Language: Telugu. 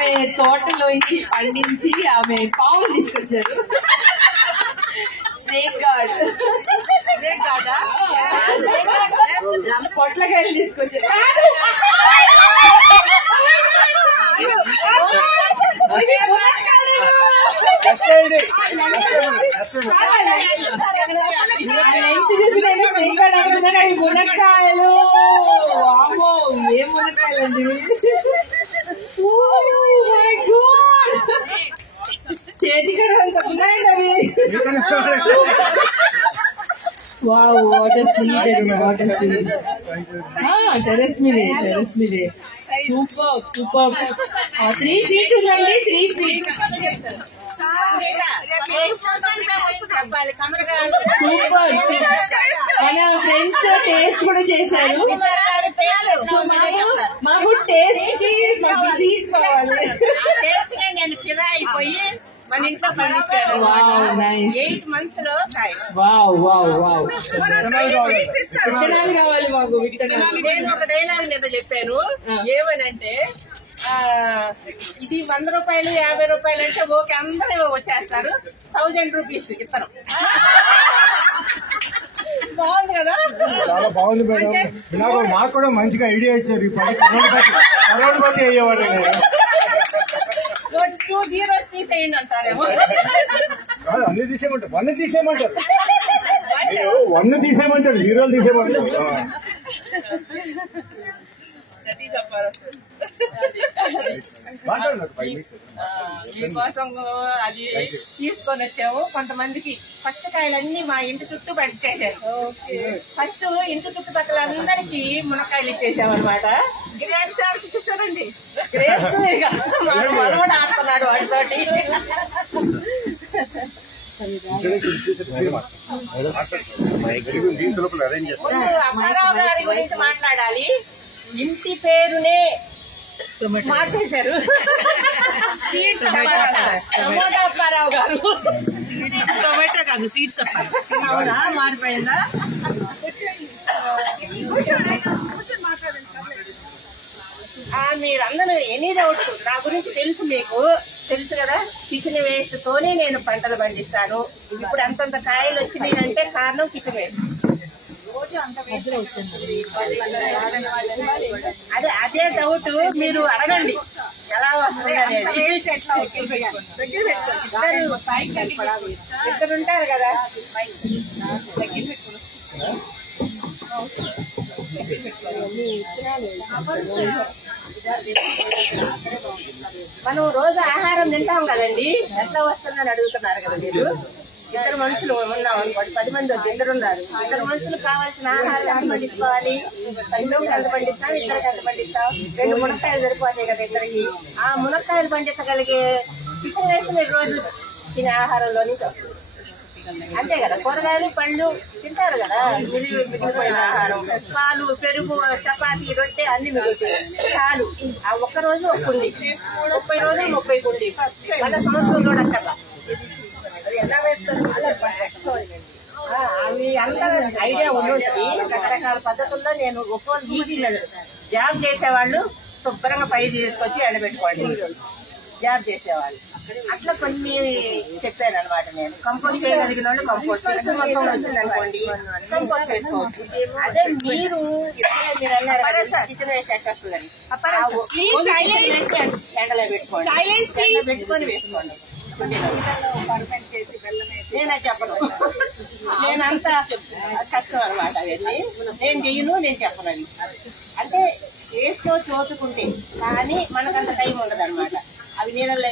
ఆమె తోటలోంచి పండించి ఆమె పావు తీసుకొచ్చారు. స్నేక్ గార్డ్ పొట్లకాయలు తీసుకొచ్చారు. అవి మునక్కాయలు. వామో ఏ మునక్కాయలండి! చేతికడ అంత ఉన్నాయండి అవి. Wow, water seed, water seed. Terrace మీదే సూపర్ సూపర్. 3 feet ఉందండి, 3 feet. సూపర్. మన ఫ్రెండ్స్ టేస్ట్ కూడా చేశారు. సో మాకు టేస్ట్ కి మాకు తీసుకోవాలి. నేను ఫిదా అయిపోయి మన ఇంట్లో పండించాను. 8 months లో. Wow wow wow. విత్తనాలు కావాలి మాకు, విత్తనాలు. నేను ఒక డైలాగ్ నిన్న చెప్పాను. ఏమనంటే ఇది 100 రూపాయలు 50 రూపాయలు అంటే ఓకే అందరూ వచ్చేస్తారు. 1000 rupees ఇత్తనం. బాగుంది కదా? చాలా బాగుంది మేడం. ఇలాగ మాకు కూడా మంచిగా ఐడియా ఇచ్చారు. కరోడ్పతి అయ్యేవాడు. 2 zeros తీసేయండి అంటారేమో. అన్ని తీసేయమంటారు, 1 తీసేయమంటారు, 1 తీసేయమంటారు, 0 తీసేయమంటారు. మీకోసం అది తీసుకొని వచ్చాము. కొంతమందికి ఫస్ట్ కాయలన్నీ మా ఇంటి చుట్టూ పడిచేసారు. ఫస్ట్ ఇంటి చుట్టుపక్కల అందరికి మునక్కాయలు ఇచ్చేసాం అనమాట. గ్రేప్స్ ఆడికి చూసారండి. గ్రేప్స్ ఇక మనోడు ఆడుతున్నాడు వాటితోటి. అప్పారావు గారి గురించి మాట్లాడాలి. ఇంటి పేరునే మార్చేశారు. టమాటా అప్పారావు గారు. టొమాటో కాదు, సీడ్స్. అవునా, మారిపోయిందా? మీరందరూ ఎనీ డౌట్ నా గురించి తెలుసు, మీకు తెలుసు కదా. కిచెన్ వేస్ట్ తోనే నేను పంటలు పండిస్తాను. ఇప్పుడు అంతంత కాయలు వచ్చినాయి అంటే కారణం కిచెన్ వేస్ట్. అదే డౌట్ మీరు అడగండి ఎలా వస్తుంది అనేది. ఇద్దరు ఉంటారు కదా. మనం రోజు ఆహారం తింటాం కదండి, ఎట్లా వస్తుందని అడుగుతున్నారు కదా మీరు. 2 మనుషులు ఉన్నాం అనుకోండి, 10 మంది ఇద్దరున్నారు. 2 మనుషులు కావాల్సిన ఆహారం ఎంత పండించుకోవాలి? 10 ఎంత పండిస్తాం, 2 ఎంత పండిస్తాం? 2 మునక్కాయలు సరిపోతాయి కదా ఇద్దరికి. ఆ మునక్కాయలు పండించగలిగే కిచెన్ వేసి మీరు రోజు తినే ఆహారంలో నుంచి వస్తుంది. అంతే కదా. కూరగాయలు పళ్ళు తింటారు కదా, మిగిలిపోయిన ఆహారం. పాలు, పెరుగు, చపాతీ, రొట్టె అన్ని మిగులుతాయి. చాలు. ఆ ఒక్క రోజు ఒక కుండి, 30 రోజులు 30 కుండి. మన సంవత్సరం కూడా అట్లా ఎలా వేస్తారు అవి అంతా ఐడియా ఉంటుంది. రకరకాల పద్ధతుల్లో నేను ఒక్కొక్క వీటిలో జాబ్ చేసేవాళ్ళు శుభ్రంగా పై తీసుకొచ్చి ఎండబెట్టుకోండి. జాబ్ చేసేవాళ్ళు అట్లా కొన్ని చెప్పాను అనమాట. నేను కంపోస్ట్ చేయగలిగిన వాళ్ళు కంపోస్ట్ మొత్తం వచ్చింది అనుకోండి, కంపోస్ట్ చేసుకోవచ్చు. అదే మీరు అన్నారు కిచెన్ వేసి ఎట్టొస్తుందని ఎండలో పెట్టుకొని వేసుకోండి. నేనే చెప్పను, నేనంత కష్టం అనమాట. అవన్నీ నేను చెయ్యను, నేను చెప్పను. అవి అంటే వేసుకో చోటుకుంటే కానీ మనకంత టైం ఉండదు అనమాట. అవి నీళ్ళలో